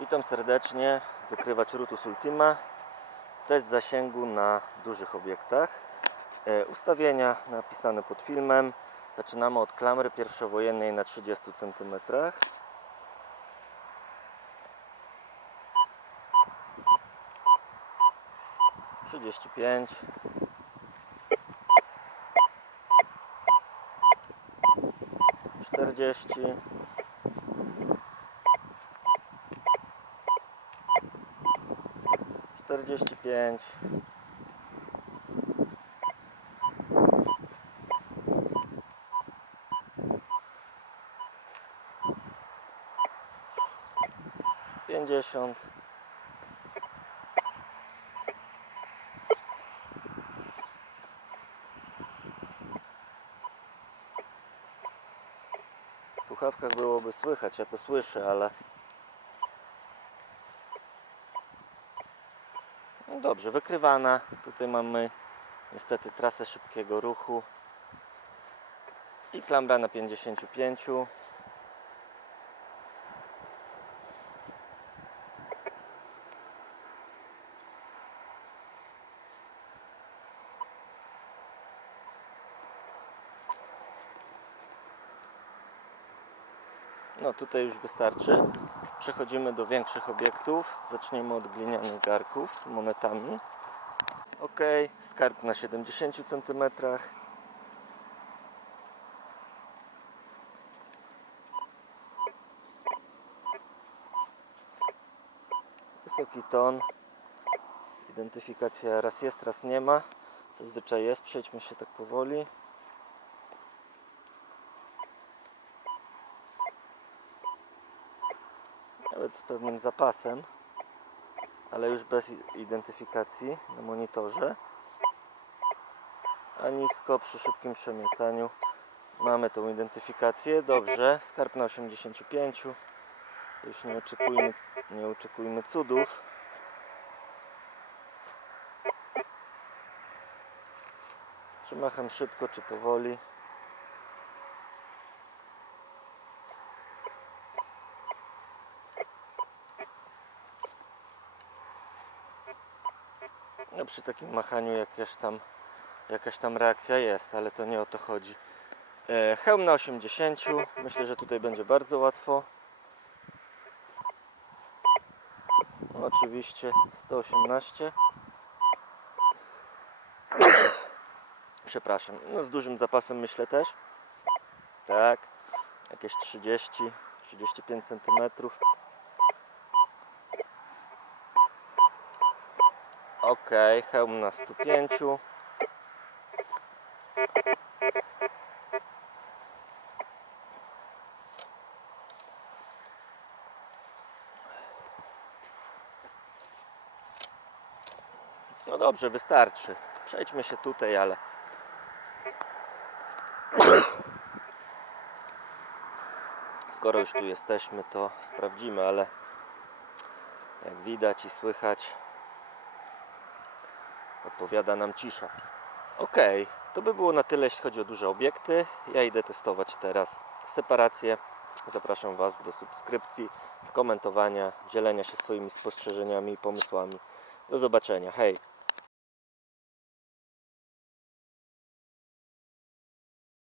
Witam serdecznie, wykrywacz Rutus Ultima. Test zasięgu na dużych obiektach. E, ustawienia napisane pod filmem. Zaczynamy od klamry pierwszowojennej na 30 cm. Trzydzieści pięć, czterdzieści, czterdzieści pięć, pięćdziesiąt, W słuchawkach byłoby słychać, ja to słyszę, ale dobrze, wykrywana. Tutaj mamy niestety trasę szybkiego ruchu i klamra na 55. No tutaj już wystarczy. Przechodzimy do większych obiektów. Zaczniemy od glinianych garków z monetami. Ok, skarb na 70 cm. Wysoki ton. Identyfikacja raz jest, raz nie ma. Zazwyczaj jest. Przejdźmy się tak powoli. Nawet z pewnym zapasem, ale już bez identyfikacji na monitorze. A nisko przy szybkim przemietaniu mamy tą identyfikację. Dobrze, skarb na 85. Już nie oczekujmy, nie oczekujmy cudów. Czy macham szybko, czy powoli? No przy takim machaniu jakaś tam, jakaś tam reakcja jest, ale to nie o to chodzi. E, hełm na 80. Myślę, że tutaj będzie bardzo łatwo. Oczywiście 118. Przepraszam. No z dużym zapasem myślę też. Tak. Jakieś 30, 35 cm. Ok, hełm na 105. No dobrze, wystarczy. Przejdźmy się tutaj, ale. Skoro już tu jesteśmy, to sprawdzimy, ale jak widać i słychać, odpowiada nam cisza. Ok, to by było na tyle, jeśli chodzi o duże obiekty. Ja idę testować teraz separację. Zapraszam Was do subskrypcji, komentowania, dzielenia się swoimi spostrzeżeniami i pomysłami. Do zobaczenia. Hej!